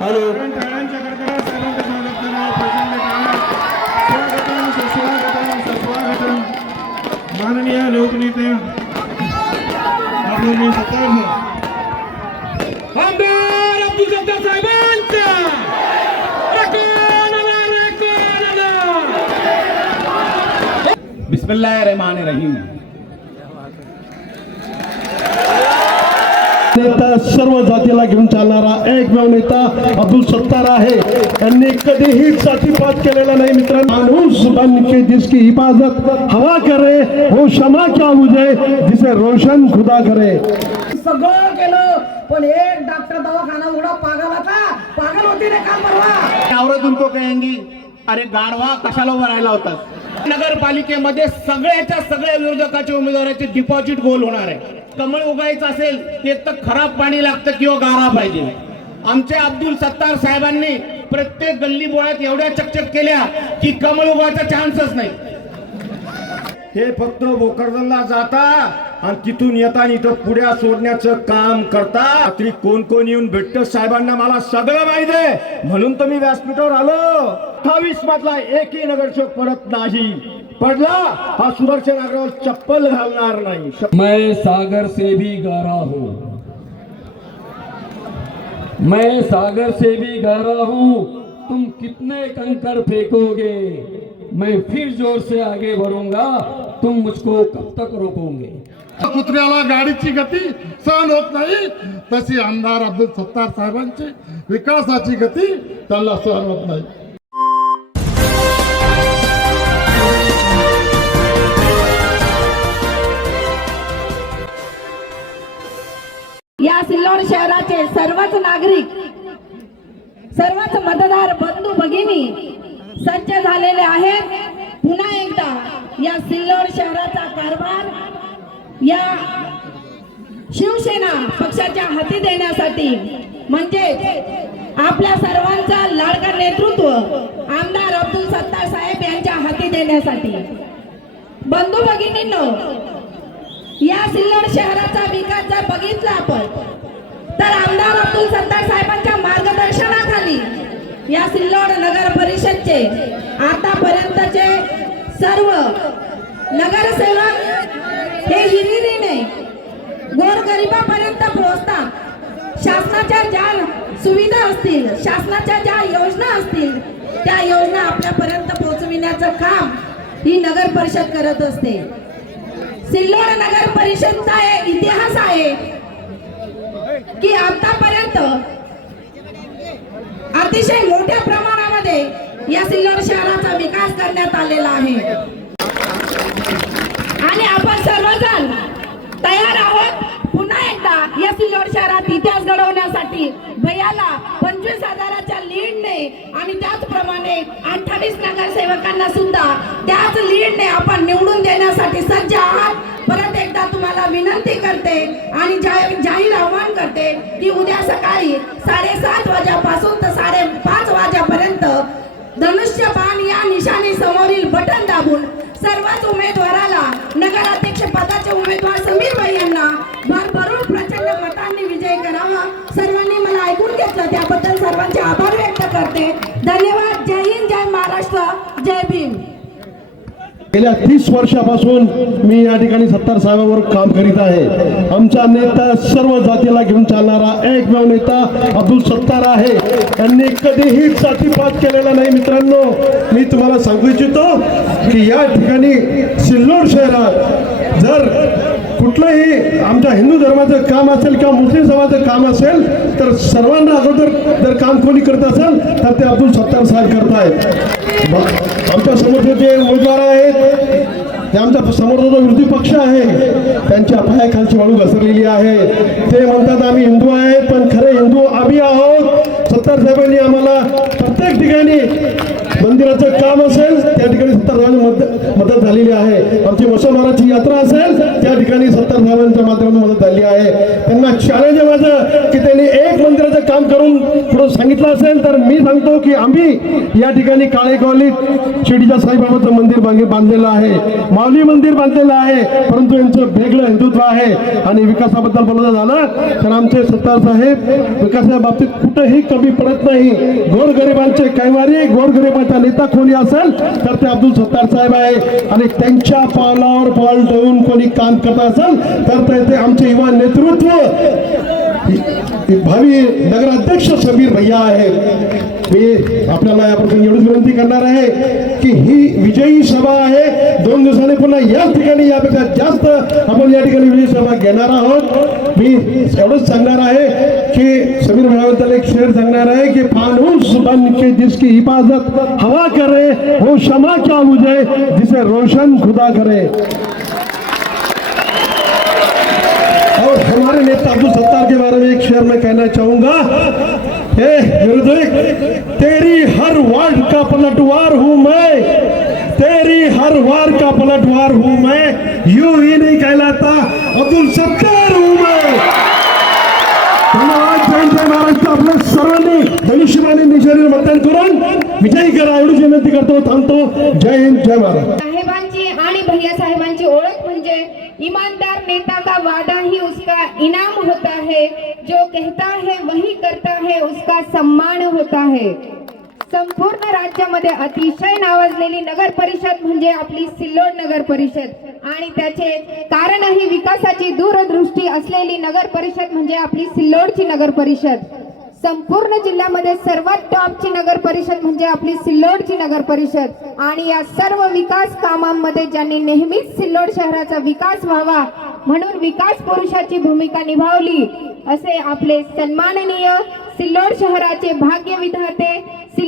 Hello. माननीय लोकनेते आदरणीय सत्तार आमदार अब्दुल सत्तार साहेबांचा. बिस्मिल्लाह रहमान रहीम. नेता सर्व जातीला घेऊन चालणारा एकमेव नेता अब्दुल सत्तार आहे. यांनी कधीही जातीपात केलेला नाही मित्रांनो. माणूस बन के जिसकी हिफाजत हवा करे वो क्षमा क्या मुझे जिसे रोशन खुदा करे. सगळं केलं पण एक डॉक्टर दवाखाना उघडा पागल होता. पागल होती रे का परवा. उनको कहेंगी अरे गाढवा कशाला उभा राहिला होता नगरपालिकेमध्ये सगळ्याच्या सगळ्या विरोधकाच्या उमेदवाराचे डिपॉझिट गोल होणार आहे. कमळ उगायचं असेल ते तर खराब पाणी लागतं किंवा गारा पाहिजे. आमचे अब्दुल सत्तार साहेबांनी प्रत्येक गल्ली बोळ्यात एवढ्या चकचक केल्या की कमळ उगायचा चान्सच नाही. हे फक्त भोकरदनला जाता आणि तिथून येता इथं पुढ्या सोडण्याचं काम करता. रात्री कोण कोण येऊन भेटत साहेबांना मला सगळं माहिती आहे. म्हणून तर मी व्यासपीठावर आलो. अठ्ठावीस मधला एकही नगरसेवक परत नाही. पडला हा चप्पल घालणार नाही. मैं सागर से भी गहरा हूँ। मैं सागर से भी गहरा हूँ। तुम कितने कंकर फेंकोगे? मैं फिर ज़ोर से आगे बढ़ूँगा। तुम मुझको कब तक रोकोगे? कुत्र्याला गाडीची गती सहन होत नाही. तशी आमदार अब्दुल सत्तार साहेबांची विकासाची गती त्यांना सहन होत नाही. या सिल्लोड शहराचे सर्वच नागरिक सर्वच मतदार बंधू भगिनी सज्ज झालेले आहेत. पुन्हा एकदा या सिल्लोड शहराचा कारभार या शिवसेना पक्षाच्या हाती देण्यासाठी म्हणजे आपल्या सर्वांचा लाडका नेतृत्व आमदार अब्दुल सत्तार साहेब यांच्या हाती देण्यासाठी. बंधू भगिनींनो या सिल्लोड शहराचा विकास जर बघितला आपण तर आमदार अब्दुल सत्तार साहेबांच्या मार्गदर्शनाखाली या सिल्लोड नगर परिषदचे आतापर्यंतचे सर्व नगरसेवक हे हिरिरीने गोरगरिबापर्यंत पोहोचतात. शासनाच्या ज्या सुविधा असतील शासनाच्या ज्या योजना असतील त्या योजना आपल्यापर्यंत पोहोचविण्याचं काम ही नगर परिषद करत असते. सिल्लोड नगर परिषदचा इतिहास आहे की आतापर्यंत अतिशय मोठ्या प्रमाणामध्ये या सिल्लोड शहराचा विकास करण्यात आलेला आहे. आणि आपण सर्वजण तयार आहोत पुन्हा एकदा या सिल्लोड शहरात इतिहास घडवण्यासाठी भैयाला पंचवीस हजाराच्या लीडने आणि त्याचप्रमाणे अठ्ठावीस नगरसेवकांना सुद्धा त्याच लीडने आपण निवडून देण्यासाठी सज्ज आहात. परत एकदा तुम्हाला विनंती करते आणि जाहीर आव्हान करते की उद्या सकाळी साडेसात वाजेपासून तर साडेपाच वाजेपर्यंत धनुष्य बाण या निशाणी समोरील बटन दाबून सर्वच उमेदवाराला नगराध्यक्ष पदाचे उमेदवार समीर भाई यांना भरभरून प्रचंड मतांनी विजय करावा. सर्वांनी मला ऐकून घेतलं त्याबद्दल सर्वांचे आभार व्यक्त करते. धन्यवाद. जय हिंद जय महाराष्ट्र जय भीम. गेल्या तीस वर्षापासून मी या ठिकाणी सत्तार साहेबांवर काम करीत आहे. आमचा नेता सर्व जातीला घेऊन चालणारा एकमेव नेता अब्दुल सत्तार आहे. त्यांनी कधीही जातीपात केलेला नाही मित्रांनो. मी तुम्हाला सांगू इच्छितो की या ठिकाणी सिल्लोड शहरात जर कुठलंही आमच्या हिंदू धर्माचं काम असेल किंवा मुस्लिम समाजाचं काम असेल तर सर्वांना अगोदर जर काम कोणी करत असेल तर ते अब्दुल सत्तार साहेब करत आहेत आमच्या समोरचे जे उमेदवार आहेत ते आमच्या समोरचा जो विरोधी पक्ष आहे त्यांच्या पायाखालची वाळू घसरलेली आहे. ते म्हणतात आम्ही हिंदू आहेत पण खरे हिंदू आम्ही आहोत. सत्तार साहेबांनी आम्हाला प्रत्येक ठिकाणी मंदिराचं काम असेल त्या ठिकाणी सत्तार साहेबांनी मदत मदत झालेली आहे. आमची मुसलमानाची यात्रा असेल ठिकाणी सत्तर साहेबांच्या माध्यमातून मदत झाली आहे. त्यांना चॅलेंज आहे माझं की त्यांनी एक मंदिराचं काम करून पुढे सांगितलं असेल तर मी सांगतो की आम्ही या ठिकाणी काळे कॉलीत शिर्डीच्या साईबाबाचं मंदिर बांधलेलं आहे. माऊली मंदिर बांधलेलं आहे परंतु यांचं वेगळं हिंदुत्व आहे. आणि विकासाबद्दल बोलायचं झालं तर आमचे सत्तार साहेब विकासाच्या बाबतीत कुठंही कमी पडत नाही. गोरगरिबांचे कैवारी गोरगरिबांचा नेता कोणी असेल तर ते अब्दुल सत्तार साहेब आहे. आणि त्यांच्या पावलावर पाऊल ठेवून कोणी काम करत असेल तर ते- आमचे युवा नेतृत्व भावी नगराध्यक्ष समीर भैया आहेत मी आपल्याला या प्रसंगी एवढीच विनंती करणार आहे की ही विजयी सभा आहे. दोन दिवसांनी पुन्हा याच ठिकाणी यापेक्षा जास्त आपण या ठिकाणी विजयी सभा घेणार आहोत. मी एवढंच सांगणार आहे की समीर भैयाबद्दल एक शेर सांगणार आहे की फानूस बन के जिसकी हिफाजत हवा करे वो क्षमा क्या मुझे जिसे रोशन खुदा करे. नेता अब्दुल सत्तार के बारे में एक शेर मैं कहना चाहूँगा ए तेरी हर वार्ड का पलटवार हूँ मैं, तेरी हर वार का पलटवार हूँ मैं, यूँ ही नहीं कहलाता, अब्दुल सत्तार हूँ मैं। धन्यवाद, जय जय महाराष्ट्र आपल्या सर्वांनी धनुष्यमाने निशाने मतदान करून विजयी करा एवढीच विनंती करतो थांबतो जय हिंद, जय महाराष्ट्र। साहेबांची आणि भैया ईमानदार नेता का वादा ही उसका इनाम होता है जो कहता है वही करता है उसका सम्मान होता है। संपूर्ण राज्यामध्ये अतिशय नावाजलेली नगर परिषद म्हणजे आपली सिल्लोड नगर परिषद. आणि त्याचे कारणही विकासाची दूरदृष्टी असलेली नगर परिषद म्हणजे आपली सिल्लोडची नगर परिषद. संपूर्ण जिल्ह्यामध्ये सर्वात टॉपची नगर परिषद म्हणजे आपली सिल्लोडची नगर परिषद. आणि या सर्व विकास कामांमध्ये ज्यांनी नेहमीच सिल्लोड शहराचा विकास व्हावा म्हणून विकास पुरुषाची भूमिका निभावली असे आपले सन्माननीय सिल्लोड शहराचे भाग्य विधाते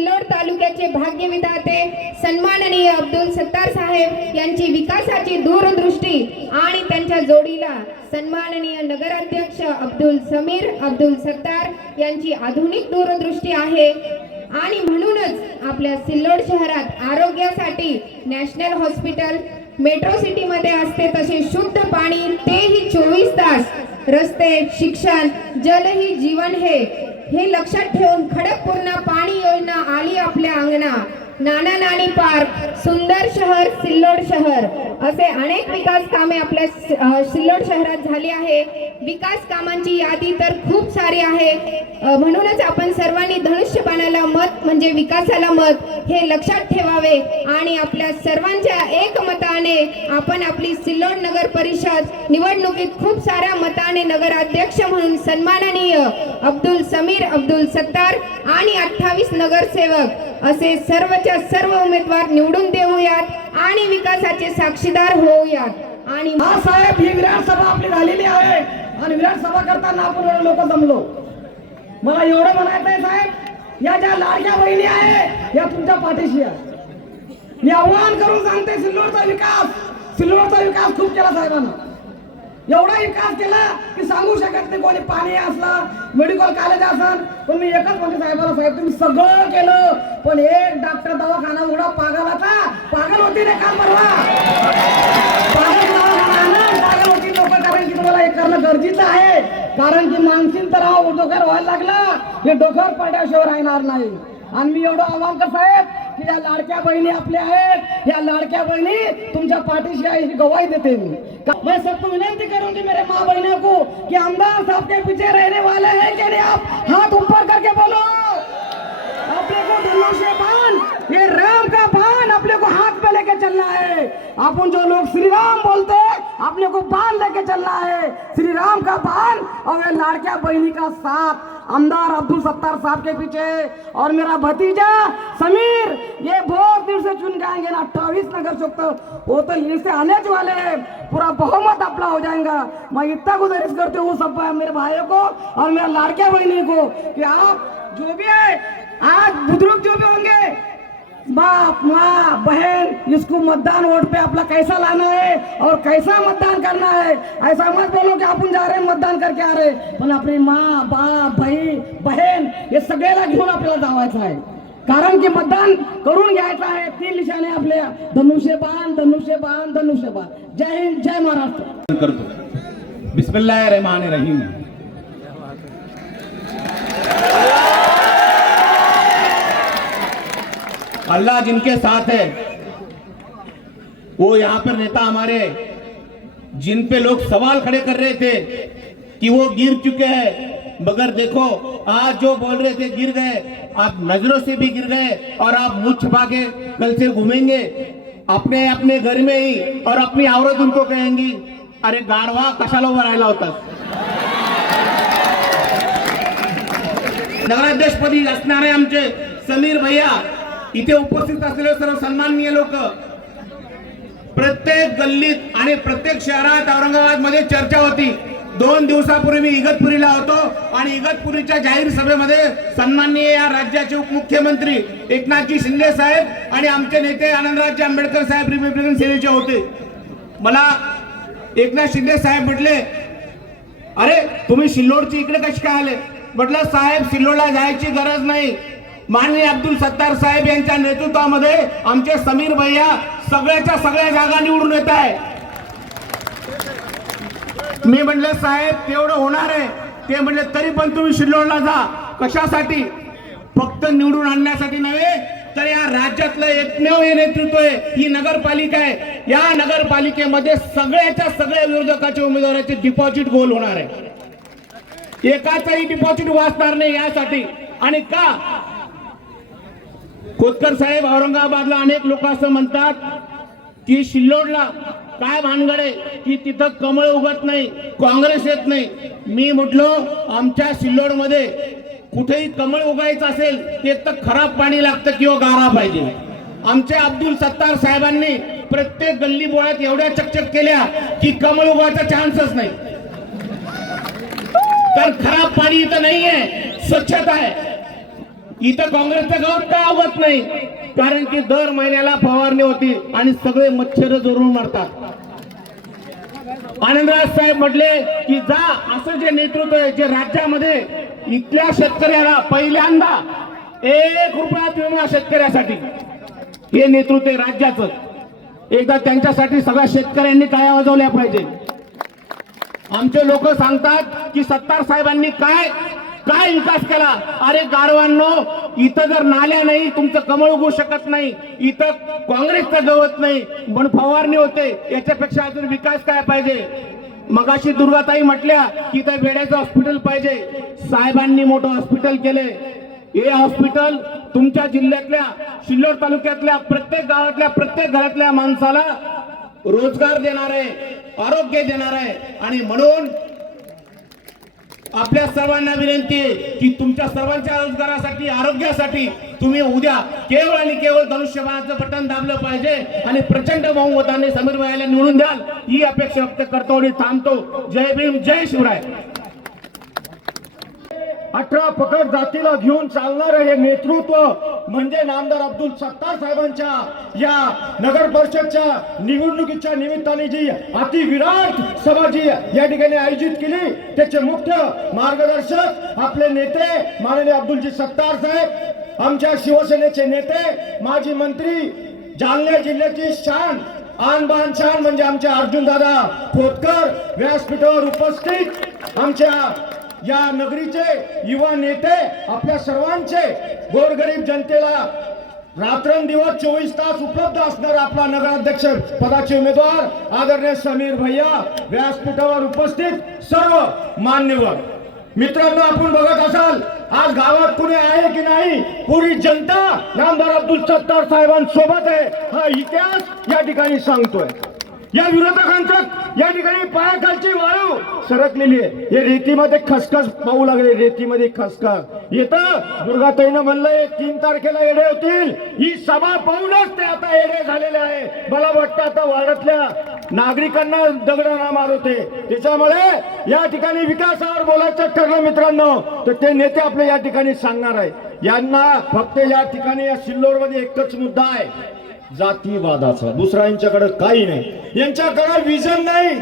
सिल्लोड तालुक्याचे भाग्य विधाते सन्माननीय अब्दुल सत्तार साहेब यांची विकासाची दूरदृष्टी आणि त्यांच्या जोडीला सन्माननीय नगराध्यक्ष अब्दुल समीर अब्दुल सत्तार यांची आधुनिक दूरदृष्टी आहे. आणि म्हणूनच आपल्या सिल्लोड शहरात आरोग्यासाठी नॅशनल हॉस्पिटल मेट्रो सिटीमध्ये असते तसे शुद्ध पाणी तेही चोवीस तास रस्ते शिक्षण जल ही जीवन हे हे लक्षात ठेवून खडकपूर्ण पाणी योजना आली आपल्या अंगणा नाना नानी पार्क सुंदर शहर सिल्लोड शहर असे अनेक विकास कामे आपल्या सिल्लोड शहरात झाली आहे. विकास कामांची यादी तर खूप सारी आहे. म्हणूनच आपण सर्वांनी धनुष्यबाणाला मत म्हणजे विकासाला मत हे लक्षात ठेवावे आणि आपल्या सर्वांच्या एकमताने आपण आपली सिल्लोड नगर परिषद निवडणुकीत खूप साऱ्या मताने नगराध्यक्ष म्हणून सन्माननीय अब्दुल समीर अब्दुल सत्तार आणि अठ्ठावीस नगरसेवक. असे सर्वच्या सर्व उमेदवार निवडून देऊयात आणि विकासाचे साक्षीदार होऊयात. आणि हा साहेब ही विराट सभा आपली झालेली आहे. आणि विराट सभा करताना आपण एवढे लोक जमलो. मला एवढं म्हणायचं आहे साहेब या ज्या लाडक्या बहिणी आहे या तुमच्या पाठीशी आहे. मी आव्हान करून सांगते सिल्लोडचा विकास सिल्लोडचा विकास खूप केला साहेबांना. एवढा विकास केला की सांगू शकत नाही कोणी. पाणी असला मेडिकल कॉलेज असल पण मी एकच म्हणते साहेबाला साहेब तुम्ही सगळं केलं पण एक डॉक्टर दवाखाना उघडा पागलाचा पागल होती रे काल परवा? पागल होती लोक कारण की तुम्हाला हे करणं गरजेचं आहे. कारण की मानसिक तणाव डोक्यावर व्हायला लागला. हे डोक्यावर पडल्याशिवाय राहणार नाही. आणि मी एवढं आव्हान साहेब. की या लाडक्या बहिणी आपल्या आहेत. या लाडक्या बहिणी तुमच्या पाठीशी आहे ही गवाही देते मी. का- मैं सबको विनंती करूंगी मेरे माँ बहनों को कि आमदार साहब के पीछे रहने वाले हैं कि नहीं आप? हाथ ऊपर करके बोलो। अपने को धनुष्य बाण ये राम का बाण अपने को हाथ में लेके चलना है। अपन जो लोग श्री राम बोलते हैं, अपने को बाण लेके चलना है। श्री राम का बाण और ये लाड़किया बहनी का साथ आमदार अब्दुल सत्तार साहब के पीछे। और मेरा भतीजा समीर, ये बहुत दिन से चुन जाएँगे ना अट्ठाईस नगर चौक तो वो तो यहीं से आने वाले पूरा बहुमत अपना हो जाएगा। मैं इतना गुजारिश करती हूँ सब मेरे भाइयों को और मेरा लाड़किया बहनी को कि आप जो भी है आज बुजुर्ग जो भी होंगे बाप माँ बहन इसको मतदान वोट पे अपना कैसा लाना है और कैसा मतदान करना है? ऐसा मत बोलो की आपण जा रहे मतदान करके आ रहे पण आपली माँ बाप भाई बहन हे सगळ्याला घेऊन आपल्याला जावायचं आहे. कारण की मतदान करून घ्यायचं आहे. तीन निशाणे आपल्या. धनुष्य बाण धनुष्य बाण धनुष्य बाण. जय हिंद जय महाराष्ट्र. करतो. बिस्मिल्लाह रहमान रहीम. अल्लाह जिनके साथ है, वो यहाँ पर नेता हमारे, जिन पे लोग सवाल खड़े कर रहे थे कि वो गिर चुके हैं, मगर देखो, आज जो बोल रहे थे गिर गए, आप नज़रों से भी गिर गए और आप मुँह छुपा के कल से घूमेंगे, अपने अपने घर में ही और अपनी औरत उनको कहेंगी, अरे गाढवा, कशाला उभा राहिला होतास नगराध्यक्षपदी असणारे आमचे समीर भैया इथे उपस्थित असलेले सर्व सन्माननीय लोक प्रत्येक गल्लीत आणि प्रत्येक शहरात औरंगाबादमध्ये चर्चा होती. दोन दिवसापूर्वी मी इगतपुरीला होतो आणि इगतपुरीच्या जाहीर सभेमध्ये सन्माननीय या राज्याचे उपमुख्यमंत्री एकनाथजी शिंदे साहेब आणि आमचे नेते आनंदराज आंबेडकर साहेब रिपब्लिकन सेनेचे होते. मला एकनाथ शिंदे साहेब म्हटले अरे तुम्ही सिल्लोडची इकडे कशी काय आले? म्हटलं साहेब सिल्लोडला जायची गरज नाही. माननीय अब्दुल सत्तार साहेब यांच्या नेतृत्वामध्ये आमचे समीर भैया सगळ्याच्या सगळ्या जागा निवडून येत आहे मी म्हणले साहेब तेवढं होणार आहे. ते म्हणले तरी पण तुम्ही सिल्लोडला जा. कशासाठी? फक्त निवडून आणण्यासाठी नव्हे तर या राज्यातलं एकमेव हे नेतृत्व आहे ही नगरपालिका आहे. या नगरपालिकेमध्ये सगळ्याच्या सगळ्या विरोधकाच्या उमेदवाराचे डिपॉझिट गोल होणार आहे. एकाचही डिपॉझिट वाचणार नाही यासाठी. आणि का? खोतकर साहेब औरंगाबादला अनेक लोक असं म्हणतात की शिल्लोडला काय भानगड आहे की तिथं कमळ उगत नाही काँग्रेस येत नाही. मी म्हटलो आमच्या सिल्लोडमध्ये कुठेही कमळ उगायचं असेल ते तर खराब पाणी लागतं किंवा गारा पाहिजे. आमचे अब्दुल सत्तार साहेबांनी प्रत्येक गल्ली बोळात एवढ्या चकचक केल्या की कमळ उगवायचा चान्सच नाही. तर खराब पाणी इथं नाहीये स्वच्छता आहे. इथं काँग्रेसचं गवत का आवत नाही. कारण की दर महिन्याला फवारणी होती आणि सगळे मच्छर जोरून मरतात. आनंदराज साहेब म्हटले की जा असं जे नेतृत्व आहे जे राज्यामध्ये इथल्या शेतकऱ्याला पहिल्यांदा एक रुपयात विमा शेतकऱ्यासाठी. हे नेतृत्व आहे राज्याचं. एकदा त्यांच्यासाठी सगळ्या शेतकऱ्यांनी काय वाजवल्या पाहिजे? आमचे लोक सांगतात की सत्तार साहेबांनी काय काय विकास केला? अरे गाढवांनो इथं जर नाल्या नाही तुमचं कमळ उगू शकत नाही. इथं काँग्रेसचं गवत नाही. पण फवारणी होते. याच्यापेक्षा अजून विकास काय पाहिजे? मगाशी दुर्गाताई म्हटल्या की त्या वेड्याचं हॉस्पिटल पाहिजे. साहेबांनी मोठं हॉस्पिटल केले. हे हॉस्पिटल तुमच्या जिल्ह्यातल्या सिल्लोड तालुक्यातल्या प्रत्येक गावातल्या प्रत्येक घरातल्या माणसाला रोजगार देणार आहे आरोग्य देणार आहे आणि म्हणून आपल्या सर्वांना विनंती आहे की तुमच्या सर्वांच्या रोजगारासाठी आरोग्यासाठी तुम्ही उद्या केवळ आणि केवळ धनुष्यबाणाचं बटन दाबलं पाहिजे आणि प्रचंड बहुमताने समीर भाईला निवडून द्याल. ही अपेक्षा व्यक्त करतो आणि थांबतो. जय भीम जय शिवराय. अठरा पकड जातीला घेऊन चालणार हे नेतृत्व म्हणजे नामदार अब्दुल सत्तार साहेबांच्या या नगर परिषदच्या निवडणुकीच्या निमित्ताने जी अतिविराट सभा जी या ठिकाणी आयोजित केली त्याचे मुख्य मार्गदर्शक आपले नेते माननीय अब्दुलजी सत्तार साहेब आमच्या शिवसेनेचे नेते माजी मंत्री जालना जिल्ह्याची शान आन बान शान म्हणजे आमचे अर्जुन दादा खोतकर व्यासपीठावर उपस्थित आमच्या या नगरीचे युवा नेते आपल्या सर्वांचे गोरगरीब जनतेला रात्रंदिवस चोवीस तास उपलब्ध असणार आपला नगराध्यक्ष पदाचे उमेदवार आदरणीय समीर भैया व्यासपीठावर उपस्थित सर्व मान्यवर. मित्रांनो आपण बघत असाल आज गावात कुणी आहे की नाही? पुरी जनता नामदार अब्दुल सत्तार साहेबांसोबत आहे. हा इतिहास या ठिकाणी सांगतोय. या विरोधकांचा या ठिकाणी पायाखालची वाळू सरकलेली आहे. हे रेतीमध्ये खसखस पाहू लागले रेतीमध्ये खसखस. इथं दुर्गाताईनं म्हणलंय तीन तारखेला येडे होतील. ही सभा पाहूनच ते आता येडे झालेले आहे. मला वाटतं आता वाड्यातल्या नागरिकांना दगडांना मारवते त्याच्यामुळे या ठिकाणी विकासावर बोलायचं ठरलं मित्रांनो. तर ते नेते आपले या ठिकाणी सांगणार आहे यांना फक्त या ठिकाणी या सिल्लोरमध्ये एकच मुद्दा आहे. जातीवादाचं. दुसरा यांच्याकडे काही नाही. यांच्याकडे विजन नाही.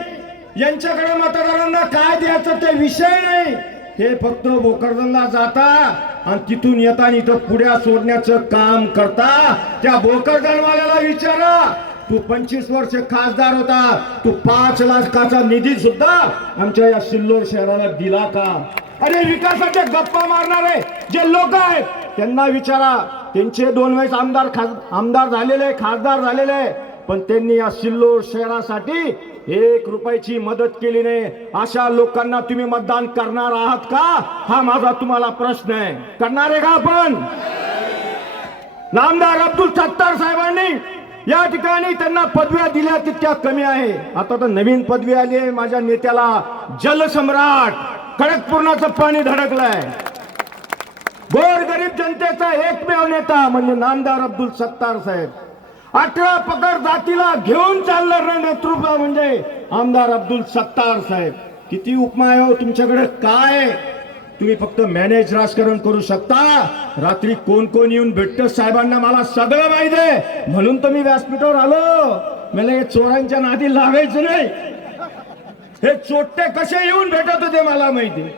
यांच्याकडे मतदारांना काय द्यायचं ते विषय नाही. हे फक्त भोकरदनला जाता आणि तिथून येताना इथं पुढ्या सोडण्याचं काम करता. त्या भोकरदनवाल्याला विचारा. तू पंचवीस वर्ष खासदार होता. तू पाच लाखाचा निधी सुद्धा आमच्या या सिल्लोड शहराला दिला का? अरे विकासाच्या गप्पा मारणारे जे लोक आहेत त्यांना विचारा. त्यांचे दोन वेळेस आमदार खास आमदार झालेले खासदार झालेले. पण त्यांनी या सिल्लोड शहरासाठी एक रुपयाची मदत केली नाही. अशा लोकांना तुम्ही मतदान करणार आहात का? हा माझा तुम्हाला प्रश्न आहे. करणार आहे का आपण? नामदार अब्दुल सत्तार साहेबांनी या ठिकाणी त्यांना पदव्या दिल्या तितक्या कमी आहे. आता तर नवीन पदवी आली आहे माझ्या नेत्याला. जलसम्राट कडकपूर्णाचं पाणी धडकलंय. गोरगरीब जनतेचा एकमेव नेता म्हणजे नामदार अब्दुल सत्तार साहेब. अठरा पकड जातीला घेऊन चालणार नेतृत्व म्हणजे आमदार अब्दुल सत्तार साहेब. किती उपमा आहे हो तुमच्याकडे? काय? तुम्ही फक्त मॅनेज राजकारण करू शकता. रात्री कोण कोण येऊन भेटत साहेबांना मला सगळं पाहिजे म्हणून तर मी व्यासपीठावर आलो. मला हे चोरांच्या नादी लावायचं नाही. हे चोट्टे कसे येऊन भेटत होते मला माहिती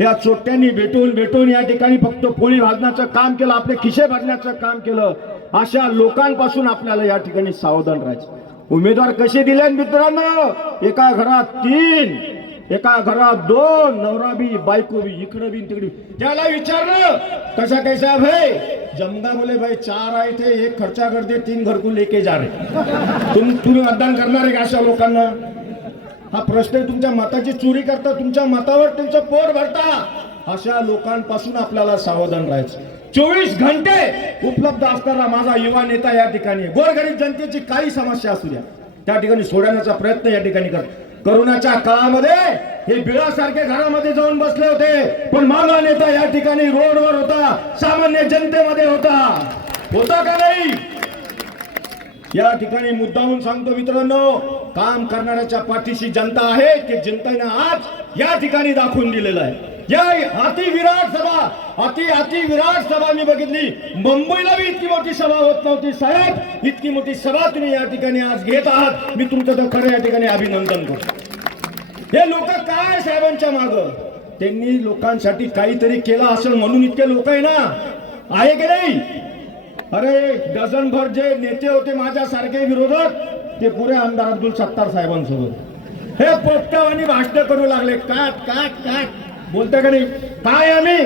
या चोट्यांनी भेटून भेटून या ठिकाणी फक्त पोळी भाजण्याचं काम केलं आपले खिशे भरण्याचं काम केलं. अशा लोकांपासून आपल्याला या ठिकाणी सावधान राहायचं. उमेदवार कसे दिले मित्रांनो? एका घरात तीन एका घरात दोन. नवरा बी बायको बी इकडं बी तिकडे त्याला विचारलं कशा कैसा भाई जमदा बोले भाई चार आहे ते एक खर्चा करते तीन घरकुल लेके जा रे तुम तुम्ही मतदान करणार आहे का अशा लोकांना? हा प्रश्न तुमच्या मताची चोरी करता तुमच्या मतावर तुमचं पोट भरता अशा लोकांपासून आपल्याला सावधान राहायचं. चोवीस घंटे उपलब्ध असणारा माझा युवा नेता या ठिकाणी. गोरगरीब जनतेची काही समस्या असू द्या. त्या ठिकाणी सोडवण्याचा प्रयत्न या ठिकाणी कर. करोनाच्या काळामध्ये हे बिळासारखे घरामध्ये जाऊन बसले होते. पण माझा नेता या ठिकाणी रोडवर होता. सामान्य जनतेमध्ये होता. होता का नाही? या ठिकाणी मुद्दाहून सांगतो मित्रांनो काम करणाऱ्याच्या पाठीशी जनता आहे की जनतेनं आज या ठिकाणी दाखवून दिलेलं आहे. या अति विराट सभा अति अति विराट सभा मी बघितली. मुंबईला बी इतकी मोठी सभा होत नव्हती साहेब. इतकी मोठी सभा तुम्ही या ठिकाणी आज घेत आहात. मी तुमचं तर खरं या ठिकाणी अभिनंदन करतो. हे लोक काय साहेबांच्या माग? त्यांनी लोकांसाठी काहीतरी केलं असेल म्हणून इतके लोक आहे ना? आहे की नाही? अरे डझन भर जे नेते होते माझ्यासारखे विरोधक ते पुरे आमदार अब्दुल सत्तार साहेबांसोबत. हे पोपटावानी भाषण करू लागले. काट काट काट. बोलते का नाही? काय आम्ही?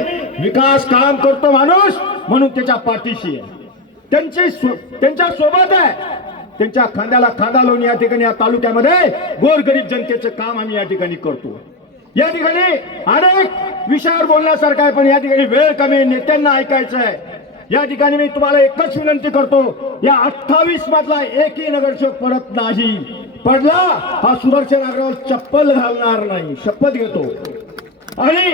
विकास काम करतो माणूस म्हणून त्याच्या पाठीशी आहे. त्यांची सो- त्यांच्यासोबत आहे. त्यांच्या खांद्याला खांदा लावून या ठिकाणी या तालुक्यामध्ये गोरगरीब जनतेचं काम आम्ही या ठिकाणी करतो. या ठिकाणी अनेक विषयावर बोलण्यासारखं आहे पण या ठिकाणी वेळ कमी नेत्यांना ऐकायचं आहे. या ठिकाणी मी तुम्हाला एकच विनंती करतो या अठ्ठावीस मधला एकही नगरसेवक पडत नाही. पडला हा सुदर्शन आग्रह चप्पल घालणार नाही. शपथ घेतो. आणि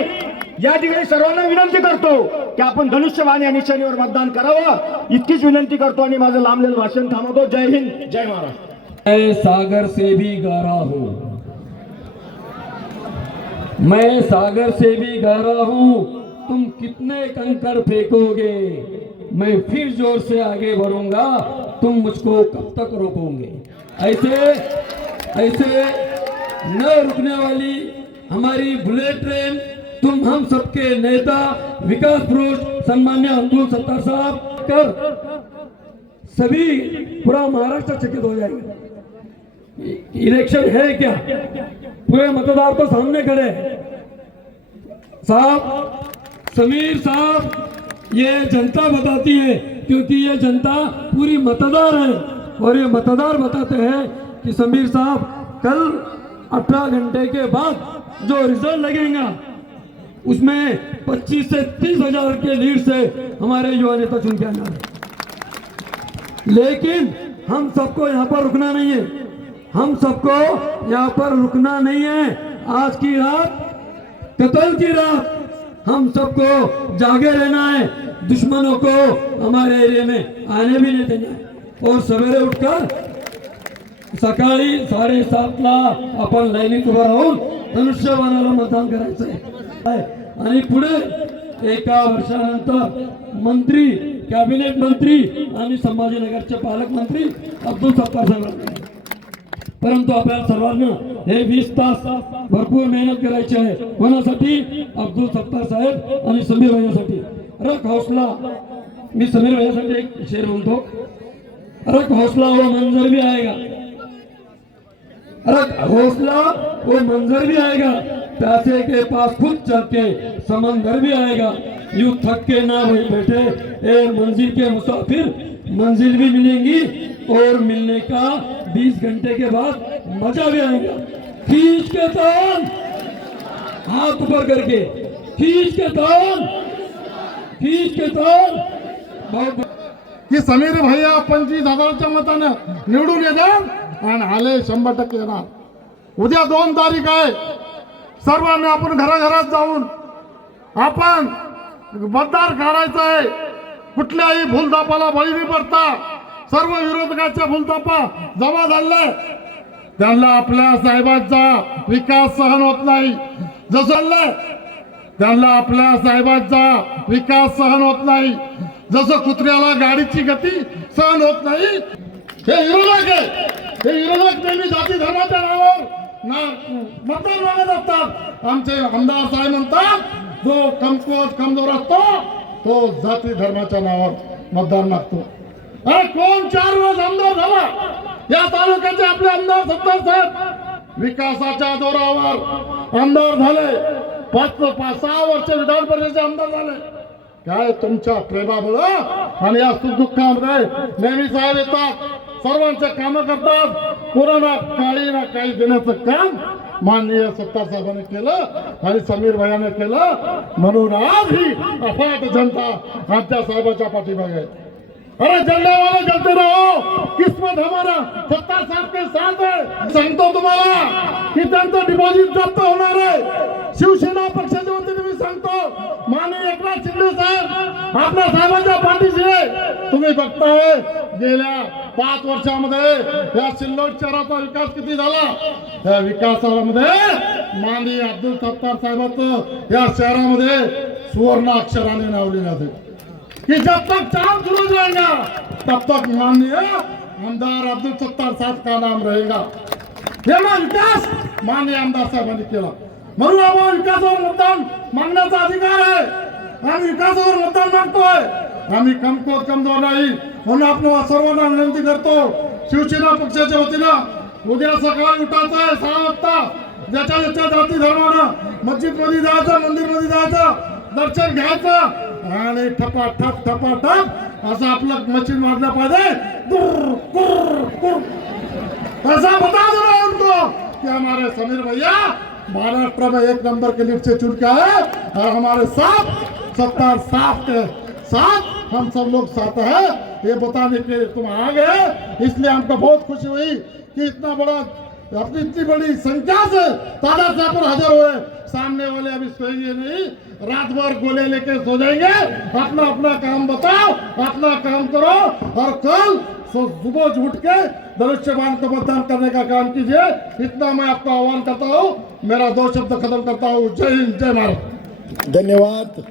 या ठिकाणी सर्वांना विनंती करतो की आपण धनुष्यवाणी आणि निशाणीवर मतदान करावं. इतकीच विनंती करतो आणि माझं लांबलेलं भाषण थांबवतो. जय हिंद जय महाराष्ट्र. मैं सागर से भी गहरा हूँ। मैं सागर से भी गहरा हूँ। तुम कितने कंकर फेंकोगे? मैं फिर ज़ोर से आगे बढ़ूँगा, तुम मुझको कब तक रोकोगे? ऐसे ऐसे न रुकने वाली हमारी बुलेट ट्रेन, तुम हम सबके नेता, विकास पुरुष सम्मान्य अब्दुल सत्तार साहब, कर। सभी पूरा महाराष्ट्र चकित हो जाएगा। इलेक्शन है क्या? पूरे मतदार तो सामने खड़े साहब, समीर साहब ये जनता बताती है, क्योंकि ये जनता पूरी मतदार है। और ये मतदार बताते हैं कि समीर साहब, कल 18 घंटे के बाद जो रिज़ल्ट लगेगा, उसमें 25 से 30 हज़ार के लीड से हमारे युवा नेता चुन के आना है लेकिन हम सबको यहाँ पर रुकना नहीं है। हम सबको यहाँ पर रुकना नहीं है। आज की रात, कतल की रात हम सबको जागे रहना है। दुश्मनों को हमारे एरिया में आने भी नहीं देना है। और सवेरे उठकर सकाळी साडेसातला आपण लाईनीत उभं राहून धनुष्यबाणाला मतदान करायचं आहे. आणि पुढे एका वर्षानंतर मंत्री कॅबिनेट मंत्री आणि संभाजीनगरचे पालकमंत्री अब्दुल सत्तार साहेब परंतु आपल्याला सर्वांना हे वीस तास भरपूर मेहनत करायची आहे. कोणासाठी? अब्दुल सत्तार साहेब आणि समीर भैयासाठी रख हौसला मी समीर भैयासाठी एक शेर म्हणतो. रख हौसला व मंजर भी आएगा अरे हौसला वो मंजर भी आएगा पैसे के पास खुद चल के समंदर भी आएगा यू थक के ना वही बैठे ए मंजिल के मुसाफिर मंजिल भी मिलेंगी और मिलने का 20 घंटे के बाद मजा भी आएगा। खींच के तान। हाथ ऊपर करके। खींच के तान। खींच के तान। बहुत की समीर भैया पंचवीस हजारच्या मतानं निवडून येणार आणि आले शंभर टक्के येणार. उद्या दोन तारीख आहे. सर्वांनी आपण घराघरात जाऊन आपण मतदार काढायचं आहे. कुठल्याही भूलतापाला बळी नाही पडता सर्व विरोधकाच्या भूलतापा जमा झाले त्यांना आपल्या साहेबांचा विकास सहन होत नाही. जसं त्यांना आपल्या साहेबांचा विकास सहन होत नाही. जसं कुत्र्याला गाडीची गती सहन होत नाही. हे विरोधक आहे. हे विरोधक नेहमी जाती धर्माच्या नावावर ना मागत असतात. आमचे आमदार साहेब म्हणतात जो कमकुवत कमजोर असतो तो जाती धर्माच्या नावावर मतदान मागतो कोण चार वेळेस आमदार झाला? या तालुक्याचे आपले आमदार सत्तार साहेब. विकासाच्या जोरावर आमदार झाले. पाच पाच सहा वर्ष विधान परिषदेचे आमदार झाले. काय तुमच्या प्रेमामुळं? आणि या सुखदुःखामध्ये नेहमी साहेब येतात. सर्वांचे काम करतात. पुराणा काळी ना काही देण्याचं काम माननीय सत्ता साहेबांनी केलं आणि समीर भैयाने केलं. म्हणून आज ही अफाट जनता आमच्या साहेबाच्या पाठीमागे आहे. अरे जलने वाले राहो रहो किस्मत हमारा सत्ता साहेब के साथ है. सांगतो तुम्हाला की त्यांचं डिपॉझिट जप्त होणार आहे. शिवसेना पक्षाच्या वतीने मी सांगतो माननीय एकनाथ शिंदे साहेब आपल्या साहेबांच्या पाठीशी तुम्ही बघताय गेल्या पाच वर्षामध्ये या सिल्लोड शहराचा विकास किती झाला? या विकासामध्ये माननीय अब्दुल सत्तार साहेबांचं या शहरामध्ये सुवर्ण अक्षराने नाव लिहिण्यात की जब तक चांद सूरज रहेगा तब तक माननीय आमदार अब्दुल सत्तार साहेब का नाम रहेगा याला विकास माननीय आमदार साहेबांनी केला. म्हणून आम्हाला विकासावर मतदान मागण्याचा अधिकार आहे. आम्ही विकासावर मतदान मागतोय. आम्ही कमकोत कमजोर नाही. म्हणून आपण सर्वांना विनंती करतो शिवसेना पक्षाच्या वतीनं उद्या सकाळी उठायचं आहे सहा वाजता. ज्याच्या ज्याच्या जाती धर्मानं मस्जिदमध्ये जायचं मंदिरमध्ये जायचं दर्शन घ्यायचं आणि ठपा ठप ठपा ठप असं आपलं मशीन मारलं पाहिजे. कुर्र, कुर्र, कुर्र। ऐसा बता दो उनको कि हमारे समीर भैया महाराष्ट्र में एक नंबर के लीड से चुन के आए और हमारे साथ सत्तार साफ़ के साथ हम सब लोग साथ हैं। ये बताने के लिए तुम आ गए इसलिए हमको बहुत खुशी हुई कि इतना बड़ा, अपनी इतनी बड़ी संख्या से तादाद से पर हाजिर हुए। सामने वाले अभी सोएँगे नहीं, रात भर गोले लेके सो जाएँगे। अपना अपना काम बताओ, अपना काम करो और कल सुबह उठ के धनुष्यबान को मतदान करने का काम कीजिए। इतना मैं आपका आह्वान करता हूँ। मेरा दो शब्द खत्म करता हूँ। जय हिंद जय भारत। धन्यवाद।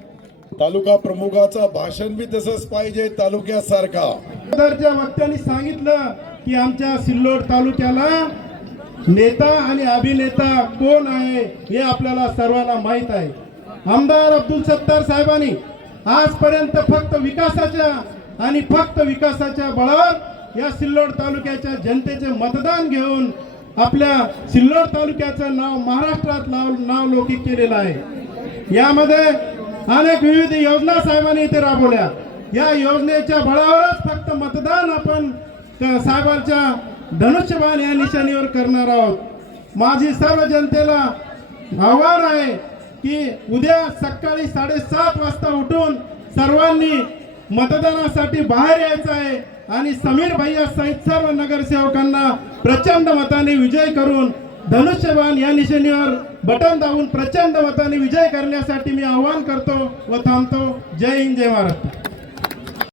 तालुका प्रमुखाचं भाषण बी तसंच पाहिजे तालुक्यासारखा. सदरच्या वक्त्यांनी सांगितलं की आमच्या सिल्लोड तालुक्याला नेता आणि अभिनेता कोण आहे हे आपल्याला सर्वांना माहीत आहे. आमदार अब्दुल सत्तार साहेबांनी आजपर्यंत फक्त विकासाच्या आणि फक्त विकासाच्या बळावर या सिल्लोड तालुक्याच्या जनतेचे मतदान घेऊन आपल्या सिल्लोड तालुक्याचं नाव महाराष्ट्रात नाव नाव लौकिक केलेलं आहे. यामध्ये अनेक विविध योजना साहेबांनी इथे राबवल्या. या योजनेच्या बळावरच फक्त मतदान आपण त्या साहेबांच्या धनुष्यबाण या निशाणीवर करणार आहोत. माझी सर्व जनतेला आव्हान आहे की उद्या सकाळी साडेसात वाजता उठून सर्वांनी मतदानासाठी बाहेर यायचं आहे. आणि समीर भैया सहित सर्व नगरसेवकांना प्रचंड मताने विजय करून धनुष्यबाण या निशाणीवर बटन दाबून प्रचंड मताने विजय करण्यासाठी मी आवाहन करतो व थांबतो. जय हिंद जय महाराष्ट्र.